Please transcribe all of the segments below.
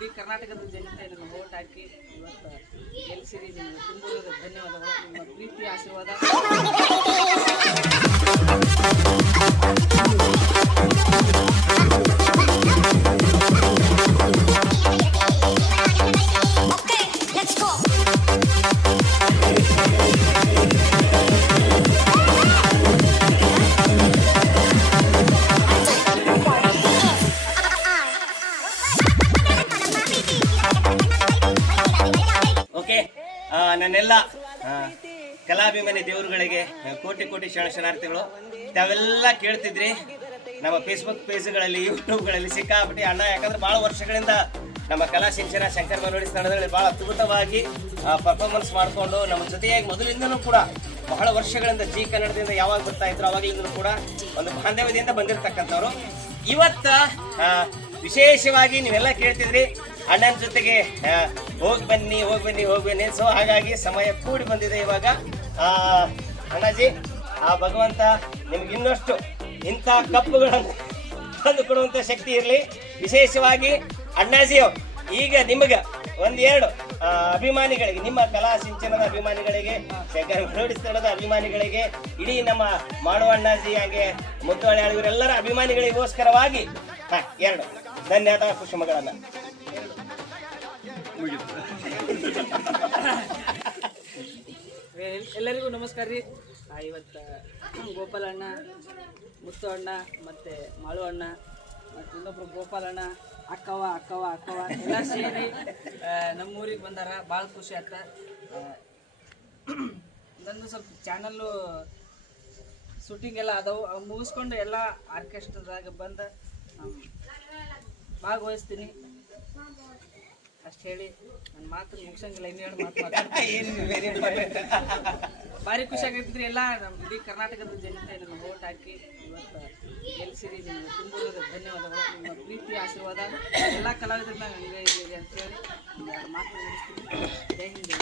ಇಡೀ ಕರ್ನಾಟಕದ ಜನತೆ ನನ್ನ ಓಟ್ ಹಾಕಿ ಇವತ್ತು ಗೆಲ್ಲಿಸಿರಿ. ನಿಮಗೆ ತುಂಬ ಧನ್ಯವಾದಗಳು. ನಿಮ್ಮ ಪ್ರೀತಿ ಆಶೀರ್ವಾದ. ನನ್ನೆಲ್ಲ ಕಲಾಭಿಮಾನಿ ದೇವರುಗಳಿಗೆ ಕೋಟಿ ಕೋಟಿ ಶರಣಾರ್ಥಿಗಳು. ತಾವೆಲ್ಲ ಕೇಳ್ತಿದ್ರಿ ನಮ್ಮ ಫೇಸ್ಬುಕ್ ಪೇಜ್ಗಳಲ್ಲಿ, ಯೂಟ್ಯೂಬ್ಗಳಲ್ಲಿ ಸಿಕ್ಕಾಬಿಟ್ಟು ಅಣ್ಣ, ಯಾಕಂದ್ರೆ ಭಾಳ ವರ್ಷಗಳಿಂದ ನಮ್ಮ ಕಲಾ ಸಿಂಚನ ಶಂಕರ್ ಮೆಲೋಡಿ ಸ್ಥಳದಲ್ಲಿ ಭಾಳ ಅದ್ಭುತವಾಗಿ ಪರ್ಫಾರ್ಮೆನ್ಸ್ ಮಾಡಿಕೊಂಡು ನಮ್ಮ ಜೊತೆಯಾಗಿ ಮೊದಲಿಂದನೂ ಕೂಡ ಬಹಳ ವರ್ಷಗಳಿಂದ ಜಿ ಕನ್ನಡದಿಂದ ಯಾವಾಗ ಬರ್ತಾ ಇದ್ರು ಅವಾಗಲಿಂದನೂ ಕೂಡ ಒಂದು ಬಾಂಧವ್ಯದಿಂದ ಬಂದಿರತಕ್ಕಂಥವ್ರು. ಇವತ್ತ ವಿಶೇಷವಾಗಿ ನೀವೆಲ್ಲ ಕೇಳ್ತಿದ್ರಿ ಅಣ್ಣನ ಜೊತೆಗೆ ಹೋಗಿ ಬನ್ನಿ. ಸೊ ಹಾಗಾಗಿ ಸಮಯ ಕೂಡಿ ಬಂದಿದೆ ಇವಾಗ. ಅಣ್ಣಾಜಿ, ಆ ಭಗವಂತ ನಿಮ್ಗೆ ಇನ್ನಷ್ಟು ಇಂಥ ಕಪ್ಪುಗಳನ್ನು ತಂದು ಕೊಡುವಂತ ಶಕ್ತಿ ಇರಲಿ. ವಿಶೇಷವಾಗಿ ಅಣ್ಣಾಜಿಯೋ ಈಗ ನಿಮಗೆ ಒಂದೆರಡು ಅಭಿಮಾನಿಗಳಿಗೆ, ನಿಮ್ಮ ಕಲಾ ಸಿಂಚನದ ಅಭಿಮಾನಿಗಳಿಗೆ, ಶಂಕರ್ ಮೆಲೋಡಿ ಸ್ಥಳದ ಅಭಿಮಾನಿಗಳಿಗೆ, ಇಡೀ ನಮ್ಮ ಮಾಡು ಅಣ್ಣಾಜಿ ಹಾಗೆ ಮುದ್ದಳ್ಳಿ ಇವರೆಲ್ಲರ ಅಭಿಮಾನಿಗಳಿಗೋಸ್ಕರವಾಗಿ ಎರಡು ಧನ್ಯವಾದ ಕುಸುಮಗಳನ್ನ. ಎಲ್ಲರಿಗೂ ನಮಸ್ಕಾರ ರೀ. ಇವತ್ತು ಗೋಪಾಲ ಅಣ್ಣ, ಮುತ್ತು ಅಣ್ಣ, ಮತ್ತು ಮಾಳು ಅಣ್ಣ, ಮತ್ತು ಇನ್ನೊಬ್ರು ಗೋಪಾಲ ಅಣ್ಣ, ಅಕ್ಕವ ಎಲ್ಲ ಸೇರಿ ನಮ್ಮೂರಿಗೆ ಬಂದಾರ. ಭಾಳ ಖುಷಿ ಆಯ್ತ. ನಂದು ಸ್ವಲ್ಪ ಚಾನಲ್ಲು ಶೂಟಿಂಗ್ ಎಲ್ಲ ಅದಾವು, ಅವು ಮುಗಿಸ್ಕೊಂಡು ಎಲ್ಲ ಆರ್ಕೆಸ್ಟ್ರಾದಾಗ ಬಂದು ಭಾಗವಹಿಸ್ತೀನಿ ಅಷ್ಟು ಹೇಳಿ ನನ್ನ ಮಾತು ಮುಗಿಸಂಗಿಲ್ಲ. ಇನ್ನೆರಡು ಮಾತು ಭಾರಿ ಖುಷಿ ಆಗೈತಿದ್ರಿ. ಎಲ್ಲ ನಮ್ಮ ಇಡೀ ಕರ್ನಾಟಕದ ಜನತೆ ನನ್ನ ಓಟ್ ಹಾಕಿ ಇವತ್ತು ಗೆಲ್ಲಿಸಿರಿ. ನಿಮಗೆ ತುಂಬ ಧನ್ಯವಾದಗಳು. ನಿಮ್ಮ ಪ್ರೀತಿ ಆಶೀರ್ವಾದ ಎಲ್ಲ ಕಲಾವಿದರನ್ನ ಹಂಗೆ ಇದೆ ಅಂತೇಳಿ ಮಾತು ಮುಗಿಸ್ತೀನಿ. Jai Hind.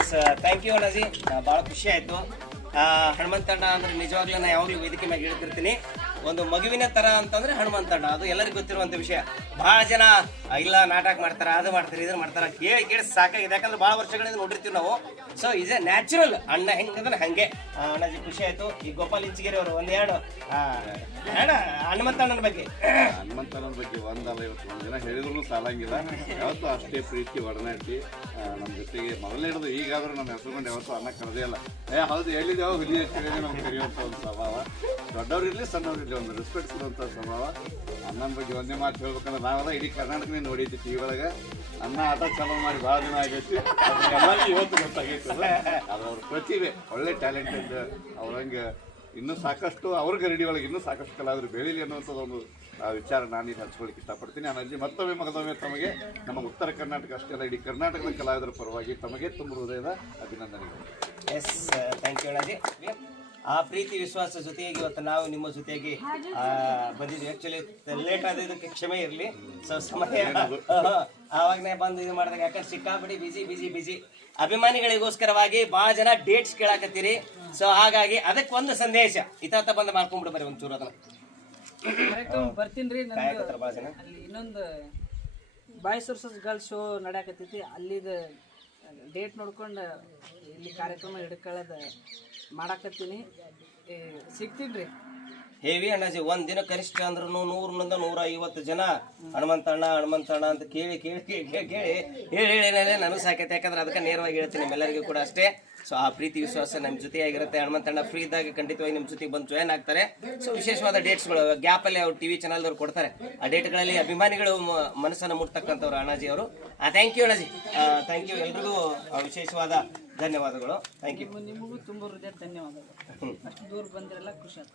Yes, thank you Annaji. ಭಾಳ ಖುಷಿ ಆಯಿತು. ಹನುಮಂತಣ್ಣ ಅಂದ್ರೆ ನಿಜವಾಗ್ಲೂ ನಾನು ಯಾವಾಗಲೂ ವೇದಿಕೆ ಮ್ಯಾಗ ಹೇಳ್ತಿರ್ತೀನಿ, ಒಂದು ಮಗುವಿನ ತರ ಅಂತಂದ್ರೆ ಹನುಮಂತಣ್ಣ. ಅದು ಎಲ್ಲರಿಗೂ ಗೊತ್ತಿರುವಂತ ವಿಷಯ. ಬಹಳ ಜನ ಇಲ್ಲ ನಾಟಕ ಮಾಡ್ತಾರೆ, ಅದು ಮಾಡ್ತಾರೆ, ಇದನ್ನ ಮಾಡ್ತಾರೆ, ಕೇಳಿ ಸಾಕಾಗಿದೆ. ಯಾಕಂದ್ರೆ ಬಹಳ ವರ್ಷಗಳಿಂದ ನೋಡಿರ್ತೀವಿ ನಾವು. ಸೊ ಇಸ್ ಎ ನ್ಯಾಚುರಲ್ ಅಣ್ಣ ಹೆಂಗಂದ್ರೆ ಹಂಗೆ. ಅಣ್ಣಾಜಿ ಖುಷಿ ಆಯ್ತು. ಈ ಗೋಪಾಲ್ ಇಂಚಿಗೆರೆ ಅವರು ಒಂದೆರಡು ಅಣ್ಣ ಹನುಮಂತಣ್ಣನ ಬಗ್ಗೆ ಒಂದಲ್ಲ ಇವತ್ತು ಒಂದು ದಿನ ಹೇಳಿದ್ರು ಸಾಲಂಗಿಲ್ಲ. ಯಾವತ್ತೂ ಅಷ್ಟೇ ಪ್ರೀತಿ ಒಡನಾಡಿ ನಮ್ಮ ಜೊತೆಗೆ ಮೊದಲೇ ಹಿಡಿದು ಈಗಾದ್ರೂ ನಮ್ಮ ಹೆಸರುಕೊಂಡು ಯಾವತ್ತೂ ಅನ್ನ ಕರೆದೇ ಇಲ್ಲ. ಹೌದು ಹೇಳಿದ್ದೇವೆ, ಹುಲಿ ಹೆಚ್ಚಿಗೆ ನಮ್ಗೆ ಕರೆಯುವಂಥ ಒಂದು ಸ್ವಭಾವ. ದೊಡ್ಡವ್ರಿರಲಿ ಸಣ್ಣವ್ರಿರಲಿ ಒಂದು ರೆಸ್ಪೆಕ್ಟ್ ಕೊಡುವಂಥ ಸ್ವಭಾವ. ಅಣ್ಣನ ಬಗ್ಗೆ ಒಂದೇ ಮಾತು ಹೇಳ್ಬೇಕಂದ್ರೆ ನಾವೆಲ್ಲ ಇಡೀ ಕರ್ನಾಟಕನೇ ನೋಡಿದ್ವಿ ಟಿ ವಿ ಒಳಗೆ. ಅನ್ನ ಆಟ ಚಾಲೂ ಮಾಡಿ ಭಾಳ ದಿನ ಆಗೈತಿ. ಎಲ್ಲರಿಗೂ ಇವತ್ತು ಗೊತ್ತಾಗೈತಿ. ಅದು ಅವ್ರ ಪ್ರತಿಭೆ, ಒಳ್ಳೆ ಟ್ಯಾಲೆಂಟೆಡ್. ಅವ್ರಂಗೆ ಇನ್ನೂ ಸಾಕಷ್ಟು ಅವ್ರ ಗರಡಿ ಒಳಗೆ ಇನ್ನೂ ಸಾಕಷ್ಟು ಕಲಾವಿದರು ಬೆಳೀಲಿ ಅನ್ನುವಂಥದ್ದೊಂದು ವಿಚಾರ ನಾನೀಗ ಹಂಚ್ಕೊಳ್ಳಿಕ್ಕೆ ಇಷ್ಟಪಡ್ತೀನಿ. ಅಣ್ಣಾಜಿ ಮತ್ತೊಮ್ಮೆ ತಮಗೆ ನಮ್ಮ ಉತ್ತರ ಕರ್ನಾಟಕ ಅಷ್ಟೇ ಅಲ್ಲ, ಇಡೀ ಕರ್ನಾಟಕದ ಕಲಾವಿದರ ಪರವಾಗಿ ತಮಗೆ ತುಂಬ ಹೃದಯದ ಅಭಿನಂದನೆಗಳು. Yes, thank you Annaji. ಆ ಪ್ರೀತಿ ವಿಶ್ವಾಸ ಜೊತೆಯಾಗಿ ಇವತ್ತು ನಾವು ನಿಮ್ಮ ಜೊತೆಯಾಗಿ ಬಂದಿದ್ವಿ. ಆ್ಯಕ್ಚುಲಿ ಲೇಟ್ ಆದಿದ್ದಕ್ಕೆ ಕ್ಷಮೆ ಇರಲಿ. ಸೊ ಸಮಯ ಆವಾಗನೇ ಬಂದು ಇದು ಮಾಡಿದಾಗ, ಯಾಕಂದ್ರೆ ಸಿಕ್ಕಾಬಿಡಿ ಬಿಜಿ ಅಭಿಮಾನಿಗಳಿಗೋಸ್ಕರವಾಗಿ ಭಾಳ ಜನ ಡೇಟ್ಸ್ ಕೇಳಾಕತ್ತೀರಿ. ಸೊ ಹಾಗಾಗಿ ಅದಕ್ಕೆ ಒಂದು ಸಂದೇಶ ಇತ್ತ ಬಂದು ಮಾಡ್ಕೊಂಡ್ಬಿಡು ಬರ್ರಿ ಒಂಚೂರು ಅದನ್ನ. ಬರ್ತೀನಿ. ಅಲ್ಲಿ ಇನ್ನೊಂದು ಬಾಯ್ಸ್ ವರ್ಸಸ್ ಗರ್ಲ್ಸ್ ಶೋ ನಡೆಯಕತ್ತೈತಿ. ಅಲ್ಲಿದ ಡೇಟ್ ನೋಡ್ಕೊಂಡು ಇಲ್ಲಿ ಕಾರ್ಯಕ್ರಮ ಹಿಡ್ಕೊಳ್ಳೋದು ಮಾಡಾಕತ್ತೀನಿ. ಸಿಗ್ತೀನಿ ರೀ. ಹೇವಿ ಅಣ್ಣಾಜಿ, ಒಂದ್ ದಿನ ಕನಿಷ್ಠ ಅಂದ್ರೂ 100 150 ಜನ ಹನುಮಂತಣ್ಣ ಅಂತ ಕೇಳಿ ಹೇಳಿ ನನಗೂ ಸಾಕೈತೆ. ಯಾಕಂದ್ರೆ ಅದಕ್ಕೆ ನೇರವಾಗಿ ಹೇಳ್ತೀನಿ ನಿಮ್ಮೆಲ್ಲರಿಗೂ ಕೂಡ ಅಷ್ಟೇ. ಸೊ ಆ ಪ್ರೀತಿ ವಿಶ್ವಾಸ ನಮ್ಮ ಜೊತೆಯಾಗಿರುತ್ತೆ. ಹನುಮಂತಣ್ಣ ಫ್ರೀ ಇದ್ದಾಗ ಖಂಡಿತವಾಗಿ ನಿಮ್ಮ ಜೊತೆಗೆ ಬಂದು ಜಾಯ್ನ್ ಆಗ್ತಾರೆ. ಸೊ ವಿಶೇಷವಾದ ಡೇಟ್ಸ್ಗಳು ಗ್ಯಾಪಲ್ಲಿ ಅವ್ರು ಟಿವಿ ಚಾನಲ್ದವ್ರು ಕೊಡ್ತಾರೆ. ಆ ಡೇಟ್ಗಳಲ್ಲಿ ಅಭಿಮಾನಿಗಳು ಮನಸ್ಸನ್ನು ಮುಟ್ತಕ್ಕಂಥವ್ರು ಅಣ್ಣಾಜಿ ಅವರು. Thank you Annaji, thank you. ಎಲ್ರಿಗೂ ವಿಶೇಷವಾದ ಧನ್ಯವಾದಗಳು. Thank you. ನಿಮಗೂ ತುಂಬ ಹೃದಯ ಧನ್ಯವಾದಗಳು. ಅಷ್ಟು ದೂರ ಬಂದಿರಲ್ಲ, ಖುಷಿ ಆಯ್ತು.